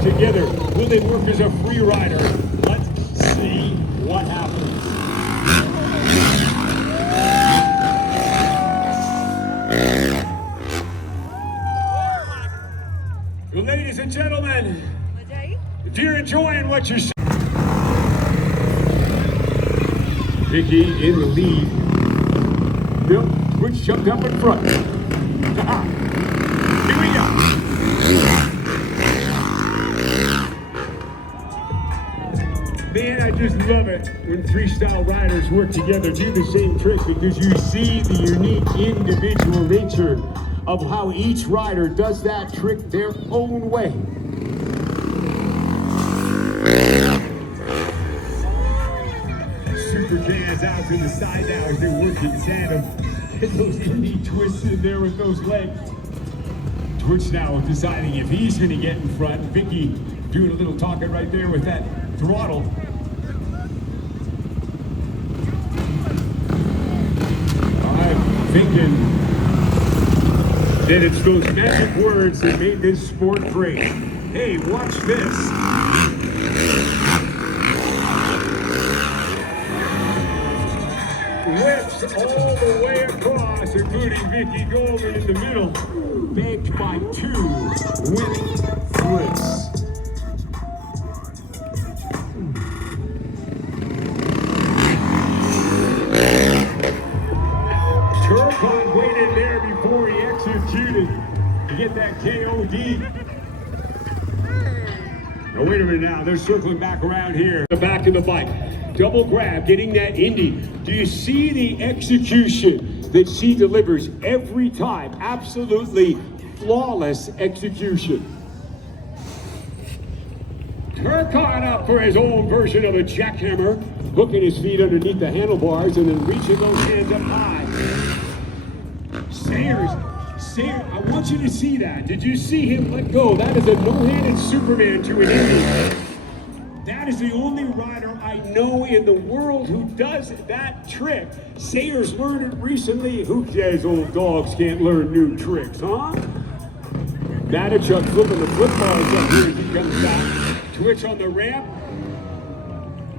work together? Will they work as a free rider? Let's see what happens. Well, ladies and gentlemen, if you're enjoying what you're seeing, Vicky in the lead. Bill, Twitch jumped up in front. Here we go. Man, I just love it when freestyle riders work together, do the same trick, because you see the unique individual nature of how each rider does that trick their own way. Super J's out to the side now as they're working tandem. Get those knee twists in there with those legs. Twitch now deciding if he's going to get in front. Vicky doing a little talking right there with that throttle. I'm thinking that it's those magic words that made this sport great. Hey, watch this. Whips all the way across, including Vicky Golden in the middle, backed by 2 whip flips. Turcotte waited there before he executed to get that KOD. Now wait a minute now, they're circling back around here. The back of the bike. Double grab, getting that Indy. Do you see the execution that she delivers every time? Absolutely flawless execution. Turcotte up for his own version of a jackhammer, hooking his feet underneath the handlebars and then reaching those hands up high. Sayers, I want you to see that. Did you see him let go? That is a no-handed Superman to an Indy. That is the only rider I know in the world who does that trick. Sayers learned it recently. Who says old dogs can't learn new tricks, huh? Matichuk flipping the flip bars up here as he comes back. Twitch on the ramp.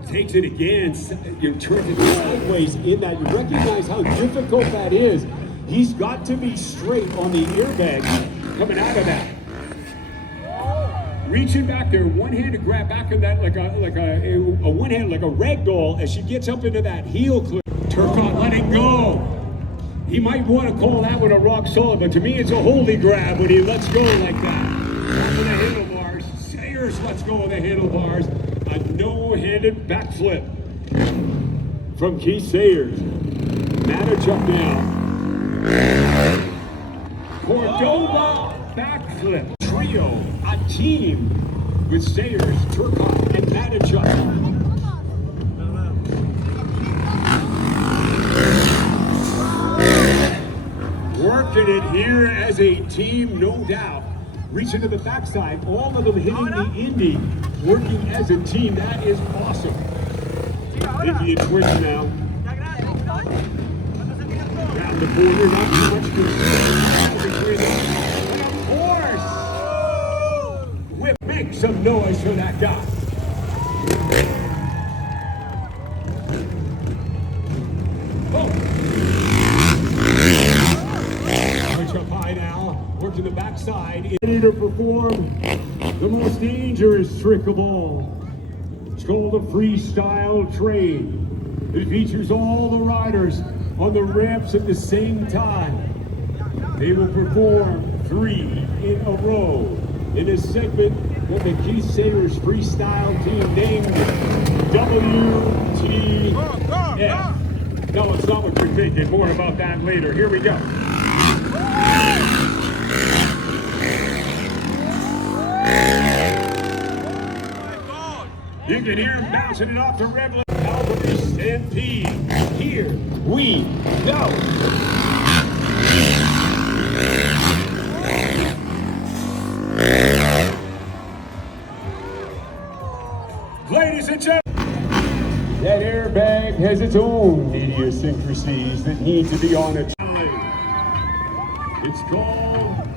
Takes it again. You're turning sideways in that. You recognize how difficult that is. He's got to be straight on the airbag coming out of that. Reaching back there, one-handed grab back of that like a one-hand, like a rag doll as she gets up into that heel clip. Turcotte letting go. He might want to call that one a rock solid, but to me it's a holy grab when he lets go like that. Back of the handlebars. Sayers lets go of the handlebars. A no-handed backflip from Keith Sayers. Matichuk now. Cordova backflip. Trio, a team with Sayers, Turcotte, and Matichuk. Working it here as a team, no doubt. Reaching to the backside, all of them hitting the Indy, working as a team. That is awesome. Vicky and Twitch now. Around the border, not too much between them. Make some noise for that guy. Oh! Push up high now, working the backside. Ready to perform the most dangerous trick of all. It's called a freestyle train. It features all the riders on the ramps at the same time. They will perform 3 in a row in a segment that the Keith Sayers freestyle team named WTF. No, it's not what you're thinking. More about that later. Here we go. You can hear him bouncing it off the Rebel Calgary Stampede. Here we go. Ladies and gentlemen, that airbag has its own idiosyncrasies that need to be on a time. It's called